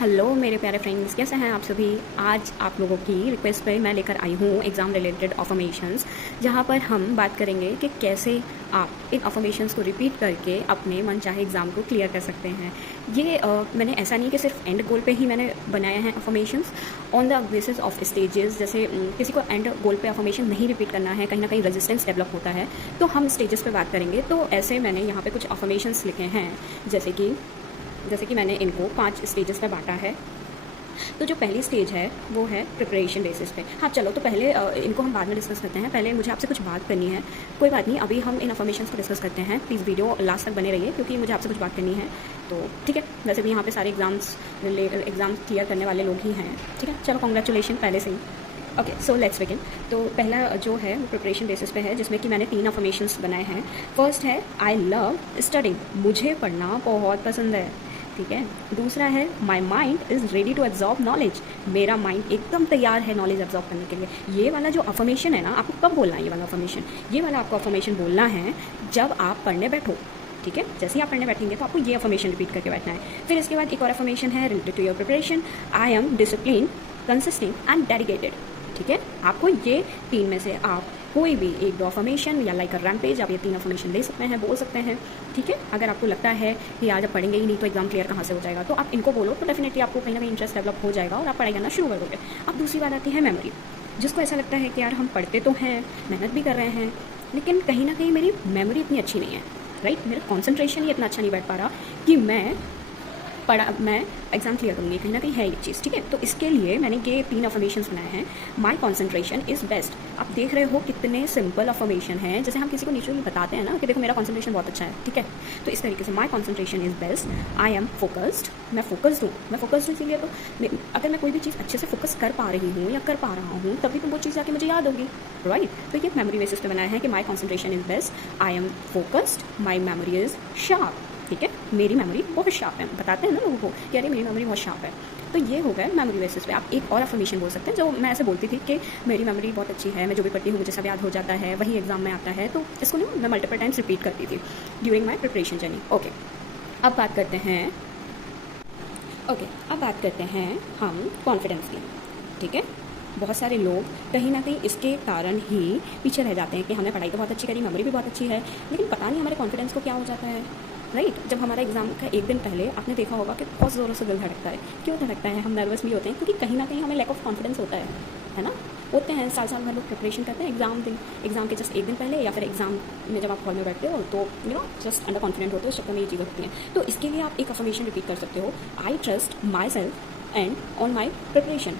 Hello मेरे प्यारे friends, कैसे हैं आप सभी। आज आप लोगों की रिक्वेस्ट पे मैं लेकर आई हूँ एग्ज़ाम रिलेटेड अफर्मेशंस, जहाँ पर हम बात करेंगे कि कैसे आप इन अफर्मेशंस को रिपीट करके अपने मनचाहे एग्ज़ाम को क्लियर कर सकते हैं। ये मैंने ऐसा नहीं कि सिर्फ एंड गोल पे ही मैंने बनाए हैं affirmations, on the basis of stages. जैसे किसी को एंड गोल पे अफर्मेशन नहीं रिपीट करना है, कहीं ना कहीं रेजिस्टेंस डेवलप होता है, तो हम स्टेजेस पे बात करेंगे। तो ऐसे मैंने यहाँ पे कुछ अफर्मेशंस लिखे हैं, जैसे कि मैंने इनको 5 स्टेजेस पे बांटा है। तो जो पहली स्टेज है वो है प्रिपरेशन बेसिस पे। हाँ चलो, तो पहले इनको हम बाद में डिस्कस करते हैं। पहले मुझे आपसे कुछ बात करनी है। कोई बात नहीं, अभी हम इन अफर्मेशंस को डिस्कस करते हैं। प्लीज़ वीडियो लास्ट तक बने रहिए, क्योंकि मुझे आपसे कुछ बात करनी है। तो ठीक है, वैसे भी यहाँ पे सारे एग्ज़ाम क्लियर करने वाले लोग ही हैं। ठीक है, चलो कॉन्ग्रेचुलेशन पहले से ही। Okay, so let's begin. तो पहला जो है प्रिपरेशन बेसिस पे है, जिसमें कि मैंने 3 अफर्मेशंस बनाए हैं। फर्स्ट है आई लव स्टडिंग, मुझे पढ़ना बहुत पसंद है। ठीक है। दूसरा है my mind is ready to absorb knowledge, मेरा माइंड एकदम तैयार है नॉलेज एब्जॉर्ब करने के लिए। ये वाला जो अफर्मेशन है ना, आपको कब बोलना है ये वाला अफर्मेशन? ये वाला आपको अफर्मेशन बोलना है जब आप पढ़ने बैठो। ठीक है, जैसे ही आप पढ़ने बैठेंगे तो आपको ये अफर्मेशन रिपीट करके बैठना है। फिर इसके बाद एक और अफर्मेशन है related to your preparation, I am discipline, consistent and dedicated. ठीक है, आपको ये 3 में से आप कोई भी 1-2 अफर्मेशन या लाइक अ रैम्पेज, आप ये 3 अफर्मेशन ले सकते हैं, बोल सकते हैं। ठीक है, अगर आपको लगता है कि आज आप पढ़ेंगे ही नहीं तो एग्जाम क्लियर कहाँ से हो जाएगा, तो आप इनको बोलो, तो डेफिनेटली आपको कहीं ना कहीं इंटरेस्ट डेवलप हो जाएगा और आप पढ़ाई करना शुरू कर दोगे। अब दूसरी बात आती है मेमोरी। जिसको ऐसा लगता है कि यार हम पढ़ते तो हैं, मेहनत भी कर रहे हैं, लेकिन कहीं ना कहीं मेरी मेमोरी इतनी अच्छी नहीं है, राइट, मेरा कॉन्सेंट्रेशन ही इतना अच्छा नहीं बैठ पा रहा कि मैं एग्जाम क्लियर करूँगी, कहीं ना कहीं है ये चीज़। ठीक है, तो इसके लिए मैंने ये 3 अफर्मेशंस बनाए हैं। माई कॉन्सेंट्रेशन इज़ बेस्ट, आप देख रहे हो कितने सिंपल अफर्मेशन हैं, जैसे हम किसी को नेचुरली बताते हैं ना कि देखो मेरा कॉन्सेंट्रेशन बहुत अच्छा है। ठीक है, तो इस तरीके से my concentration is best, I am focused, मैं फोकस्ड हूँ इसीलिए तो अगर मैं कोई भी चीज़ अच्छे से फोकस कर पा रही हूँ या कर पा रहा हूँ, तभी तो वो चीज़ आके मुझे याद होगी, राइट। तो ये मेमोरी बेसिस पे बनाया है कि my concentration is best, I am focused, my memory is sharp. ठीक है, मेरी मेमोरी बहुत शार्प है, बताते हैं ना लोगों को कि अरे मेरी मेमोरी बहुत शार्प है। तो ये हो गया मेमोरी बेसिस पे। आप एक और अफर्मेशन बोल सकते हैं, जो मैं ऐसे बोलती थी कि मेरी मेमोरी बहुत अच्छी है, मैं जो भी पढ़ती हूँ मुझे सब याद हो जाता है, वही एग्जाम में आता है। तो इसको ना मैं मल्टीपल टाइम्स रिपीट करती थी during my preparation journey. Okay, अब बात करते हैं हम कॉन्फिडेंस की। ठीक है, बहुत सारे लोग कहीं ना कहीं इसके कारण ही पीछे रह जाते हैं कि हमने पढ़ाई तो बहुत अच्छी करी, मेमोरी भी बहुत अच्छी है, लेकिन पता नहीं हमारे कॉन्फिडेंस को क्या हो जाता है, राइट। जब हमारा एग्जाम का एक दिन पहले आपने देखा होगा कि बहुत ज़ोरों से दिल धड़कता है। क्यों धड़कता है? हम नर्वस भी होते हैं, क्योंकि कहीं ना कहीं हमें लैक ऑफ कॉन्फिडेंस होता है ना। होते हैं, साल भर लोग प्रिपरेशन करते हैं, एग्जाम के जस्ट एक दिन पहले या फिर एग्जाम में जब आप हॉल में बैठते हो तो जस्ट अंडर कॉन्फिडेंट होते हो, उस चक्कर में ये चीज़ें होती हैं। तो इसके लिए आप एक अफर्मेशन रिपीट कर सकते हो, I trust my self and on my preparation.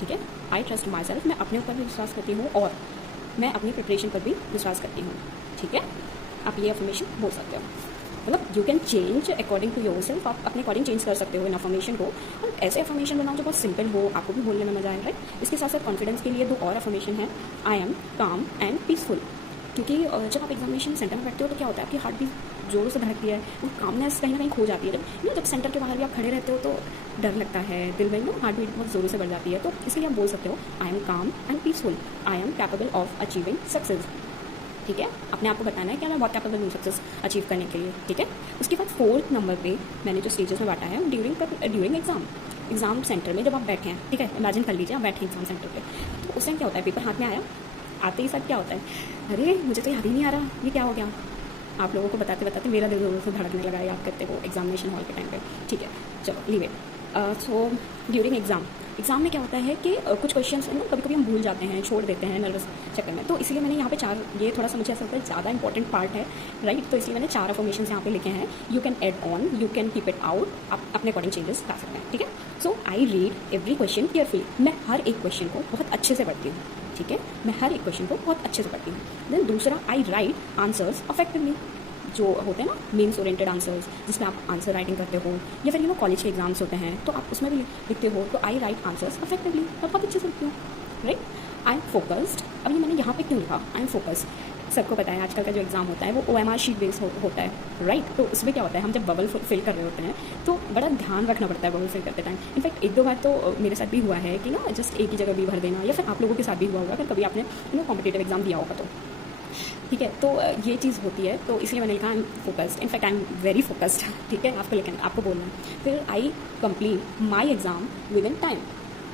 ठीक है, आई ट्रस्ट माई सेल्फ, मैं अपने ऊपर भी विश्वास करती हूँ और मैं अपनी प्रिपरेशन पर भी विश्वास करती हूँ। ठीक है, आप ये अफर्मेशन बोल सकते हो। मतलब you can change according to your self, आप अपने अकॉर्डिंग चेंज कर सकते हो इन अफर्मेशन को। और ऐसे अफर्मेशन बनाओ जो बहुत सिंपल हो, आपको भी बोलने में मजा आए, राइट। इसके साथ साथ कॉन्फिडेंस के लिए 2 और अफर्मेशन है, आई एम काम एंड पीसफुल। क्योंकि जब आप एग्जामिनेशन सेंटर में बैठते हो तो क्या होता है, आपकी हार्ट भी जोरों से धड़कती है, वो कामनेस कहीं ना कहीं खो जाती है। जब सेंटर के बाहर भी आप खड़े रहते हो तो डर लगता है, दिल में हार्ट बीट बहुत ज़ोरों से बढ़ जाती है। तो इसलिए आप बोल सकते हो, आई एम काम and peaceful, I am capable of achieving success. ठीक है, अपने आप को बताना है कि मैं बहुत कैपेबल हूँ सक्सेस अचीव करने के लिए। ठीक है, उसके बाद 4th नंबर पे मैंने जो स्टेजेस में बांटा है, ड्यूरिंग एग्जाम सेंटर में जब आप बैठे हैं। ठीक है, इमेजिन कर लीजिए आप बैठे हैं एग्जाम सेंटर पे, तो उस टाइम क्या होता है, पेपर हाथ में आया, आते ही साथ क्या होता है, अरे मुझे तो याद ही नहीं आ रहा ये क्या हो गया। आप लोगों को बताते बताते मेरा दिल जोरों से धड़कने लगा याद करते हो एग्जामिनेशन हॉल के टाइम पे। ठीक है, चलो leave it. So during exam में क्या होता है कि कुछ क्वेश्चंस ना कभी कभी हम भूल जाते हैं, छोड़ देते हैं नर्वस चक्कर में। तो इसलिए मैंने यहाँ पे 4, ये थोड़ा सा मुझे ऐसा लगता है ज़्यादा इंपॉर्टेंट पार्ट है, राइट। तो इसलिए मैंने 4 अफर्मेशंस यहाँ पे लिखे हैं। You can add on, you can keep it out, आप अपने अकॉर्डिंग चेंजेस ला सकते हैं। ठीक है, so I read every question carefully, मैं हर एक क्वेश्चन को बहुत अच्छे से पढ़ती हूँ। ठीक है, मैं हर एक क्वेश्चन को बहुत अच्छे से पढ़ती हूँ। देन दूसरा, आई राइट आंसर्स अफेक्टिवली, जो होते हैं ना मीन्स ओरिएंटेड आंसर्स, जिसमें आप आंसर राइटिंग करते हो, या फिर कॉलेज के एग्जाम्स होते हैं तो आप उसमें भी लिखते हो। तो आई राइट आंसर्स अफेक्टिवली, मैं बहुत अच्छे से लिखती हूँ, राइट। आई एम फोकस्ड, अब ये मैंने यहाँ पे क्यों लिखा आई एम फोकस्ड, सबको पता है आजकल का जो एग्जाम होता है वो OMR शीट बेस्ड होता है, राइट। तो उसमें क्या होता है, हम जब बबल फिल कर रहे होते हैं तो बड़ा ध्यान रखना पड़ता है बबल फिल करते टाइम। इनफैक्ट 1-2 बार तो मेरे साथ भी हुआ है कि जस्ट एक ही जगह भी भर देना, या फिर आप लोगों के साथ भी हुआ होगा अगर कभी आपने कॉम्पिटिटिव एग्जाम दिया होगा तो ठीक है। तो ये चीज़ होती है, तो इसलिए मैंने लिखा I am focused, in fact I am very focused, ठीक है। आपको लेकिन आपको बोलना है। फिर I complete my exam within time,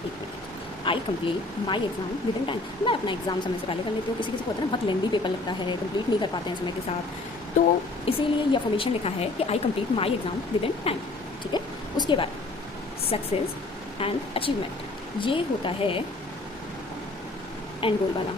एक मिनट, I complete my exam within time. मैं अपना एग्ज़ाम समय से पहले कर लेती हूँ। किसी किसी को होता है ना बहुत लेंदी पेपर लगता है, कंप्लीट नहीं कर पाते हैं समय के साथ, तो इसीलिए ये अफर्मेशन लिखा है कि आई complete my exam within time, ठीक है। उसके बाद सक्सेस एंड अचीवमेंट, ये होता है एंड गोल वाला,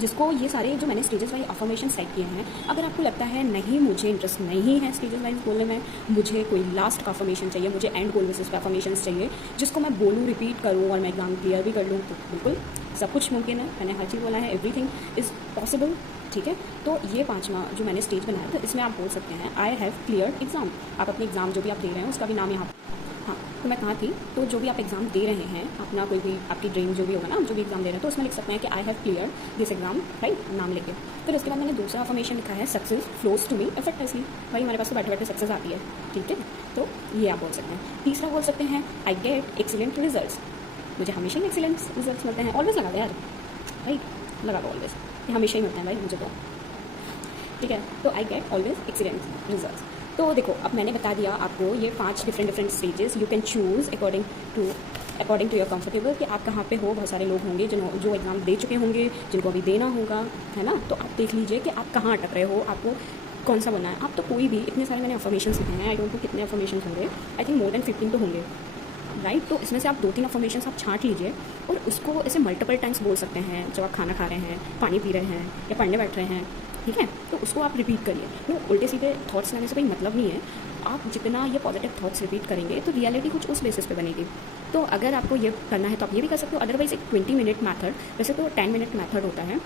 जिसको ये सारे जो मैंने स्टेजेस वाइज अफर्मेशन सेट किए हैं, अगर आपको लगता है नहीं मुझे इंटरेस्ट नहीं है स्टेजेस वाइज बोलने में, मुझे कोई लास्ट का अफर्मेशन चाहिए, मुझे एंड गोल बेसिस पे अफर्मेशन चाहिए जिसको मैं बोलूँ, रिपीट करूँ और मैं एग्जाम क्लियर भी कर लूँ, तो बिल्कुल सब कुछ मुमकिन है। मैंने हर चीज़ बोला है, एवरीथिंग इज़ पॉसिबल, ठीक है। तो ये 5वां जो मैंने स्टेज बनाया था, इसमें आप बोल सकते हैं आई हैव क्लियर्ड एग्ज़ाम। आप अपने एग्ज़ाम जो भी आप दे रहे हैं उसका भी नाम यहाँ, हाँ, तो मैं कहाँ थी, तो जो भी आप एग्ज़ाम दे रहे हैं, अपना कोई भी आपकी ड्रीम जो भी होगा ना, जो भी एग्ज़ाम दे रहे हैं, तो उसमें लिख सकते हैं कि I have clear this exam, right, नाम लेके। फिर उसके बाद मैंने दूसरा अफर्मेशन लिखा है success flows to me effortlessly, भाई हमारे पास तो बैठे बैठे सक्सेस आती है, ठीक है। तो ये आप बोल सकते हैं। तीसरा बोल सकते हैं आई गेट एक्सीलेंट रिजल्ट्स, मुझे हमेशा ही एक्सीलेंट रिजल्ट्स मिलते हैं, ऑलवेज लगा दो यार भाई, लगा दो ऑलवेज, ये हमेशा ही मिलते हैं भाई मुझे तो, ठीक है। तो I get always excellent results. तो देखो, अब मैंने बता दिया आपको ये 5 different stages, you can choose according to your comfortable, कि आप कहाँ पे हो। बहुत सारे लोग होंगे जो एग्ज़ाम दे चुके होंगे, जिनको अभी देना होगा, है ना। तो आप देख लीजिए कि आप कहाँ अटक रहे हो, आपको कौन सा बनना है। आप तो कोई भी, इतने सारे मैंने अफर्मेशन लिखे हैं, आई डोंट नो कितने अफर्मेशन होंगे, आई थिंक मोर देन 15 तो होंगे, राइट। तो इसमें से आप 2-3 अफर्मेशन आप छांट लीजिए और उसको ऐसे मल्टीपल टाइम्स बोल सकते हैं, जब आप खाना खा रहे हैं, पानी पी रहे हैं या पढ़ने बैठ रहे हैं, ठीक है। तो उसको आप रिपीट करिए। तो उल्टे सीधे थॉट्स लाने से कोई मतलब नहीं है। आप जितना ये पॉजिटिव थॉट्स रिपीट करेंगे तो रियलिटी कुछ उस बेसिस पे बनेगी। तो अगर आपको ये करना है तो आप ये भी कर सकते हो। अदरवाइज एक 20 मिनट मैथड, वैसे तो 10 मिनट मैथड होता है,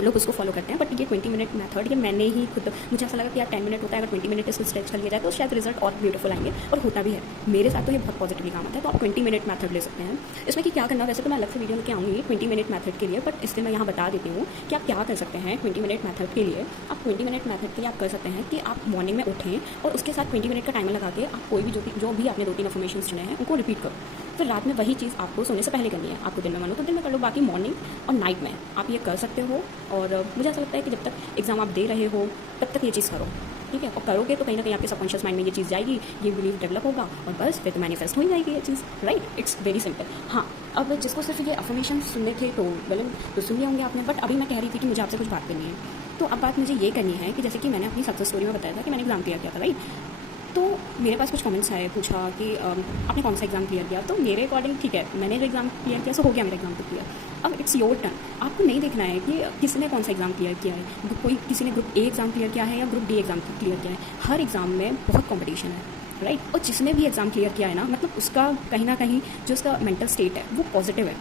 लोग उसको फॉलो करते हैं, बट ये 20 मिनट मैथड ये मैंने ही खुद, मुझे ऐसा लगा कि यार 10 मिनट होता है, अगर 20 मिनट इसको स्ट्रेच कर लिया जाए तो शायद रिजल्ट और ब्यूटीफुल आएंगे, और होता भी है। मेरे साथ तो ये बहुत पॉजिटिवली काम आता है। तो आप 20 मिनट मैथड ले सकते हैं। इसमें कि क्या करना, वैसे तो मैं अलग से वीडियो लेके आऊँगी 20 मिनट मैथड के लिए, बट इसलिए मैं यहाँ बता देती हूँ कि आप क्या कर सकते हैं 20 मिनट मैथड के लिए। आप 20 मिनट मैथड के लिए आप कर सकते हैं कि आप मॉर्निंग में उठें और उसके साथ 20 मिनट का टाइमर लगा के आप कोई भी जो भी आपने 2-3 अफर्मेशन चुने हैं उनको रिपीट करो। फिर रात में वही चीज़ आपको सोने से पहले करनी है। आपको दिन में मानो तो दिन में कर लो, बाकी मॉर्निंग और नाइट में आप ये कर सकते हो। और मुझे ऐसा लगता है कि जब तक एग्ज़ाम आप दे रहे हो तब तक ये चीज़ करो, ठीक है। और करोगे तो कहीं ना कहीं आपके सबकॉन्शियस माइंड में ये चीज़ जाएगी, ये बिलीव डेवलप होगा और बस फिर तो मैनिफेस्ट हो ही जाएगी ये चीज़, राइट। It's very simple. हाँ, अब जिसको सिर्फ ये अफर्मेशन सुनने थे तो मतलब तो सुन लिए होंगे आपने, बट अभी मैं कह रही थी कि मुझे आपसे कुछ बात करनी है। तो अब बात मुझे ये करनी है कि जैसे कि मैंने अपनी सक्सेस स्टोरी में बताया था कि मैंने एग्ज़ाम क्लियर किया था, राइट। तो मेरे पास कुछ कमेंट्स आए, पूछा कि आपने कौन सा एग्ज़ाम क्लियर किया। तो मेरे अकॉर्डिंग ठीक है, मैंने जो एग्ज़ाम क्लियर किया सो हो गया मेरा एग्ज़ाम तो क्लियर। अब इट्स योर टर्न, आपको नहीं देखना है कि किसने कौन सा एग्ज़ाम क्लियर किया है। कोई किसी ने ग्रुप ए एग्ज़ाम क्लियर किया है या ग्रुप डी एग्ज़ाम क्लियर किया है। हर एग्ज़ाम में बहुत कॉम्पिटिशन है, राइट। और जिसने भी एग्ज़ाम क्लियर किया है ना, मतलब उसका कहीं ना कहीं जो उसका मेंटल स्टेट है वो पॉजिटिव है।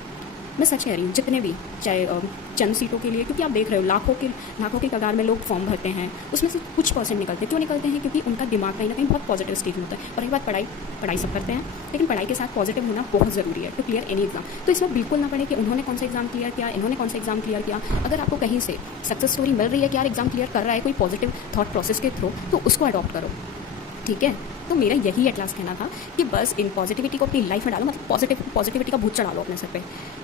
मैं सच कह रही हूँ, जितने भी चाहे चंद सीटों के लिए, क्योंकि आप देख रहे हो लाखों की कगार में लोग फॉर्म भरते हैं, उसमें से कुछ परसेंट निकलते हैं। क्यों निकलते हैं? क्योंकि उनका दिमाग कहीं ना कहीं बहुत पॉजिटिव स्टेट में होता है। और एक बात, पढ़ाई सब करते हैं, लेकिन पढ़ाई के साथ पॉजिटिव होना बहुत ज़रूरी है टू क्लियर एनी एग्जाम। तो इसमें बिल्कुल ना पड़े कि उन्होंने कौन सा एग्जाम क्लियर किया, इन्होंने कौन सा एग्जाम क्लियर किया। अगर आपको कहीं से सक्सेस स्टोरी मिल रही है कि यार एग्जाम क्लियर कर रहा है कोई पॉजिटिव थॉट प्रोसेस के थ्रू, तो उसको अडॉप्ट करो, ठीक है। तो मेरा यही एट लास्ट कहना था कि बस इन पॉजिटिविटी को अपनी लाइफ में डालो, मतलब पॉजिटिविटी का भूत चढ़ा लो अपने सर पे,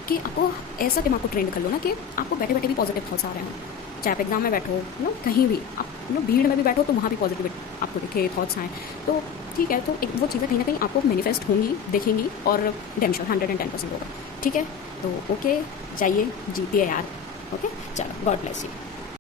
कि आपको ऐसा दिमाग को ट्रेंड कर लो ना कि आपको बैठे बैठे भी पॉजिटिव थॉट्स आ रहे हैं। चाहे आप एग्जाम में बैठो, कहीं भी आप भीड़ में भी बैठो तो वहाँ भी पॉजिटिविटी आपको दिखे, थॉट्स आएँ, तो ठीक है। तो वो चीज़ें कहीं ना कहीं आपको मैनिफेस्ट होंगी, देखेंगी, और डैम श्योर 110% होगा, ठीक है। तो ओके, चाहिए जीतिए यार, ओके, चलो, गॉड ब्लेस यू।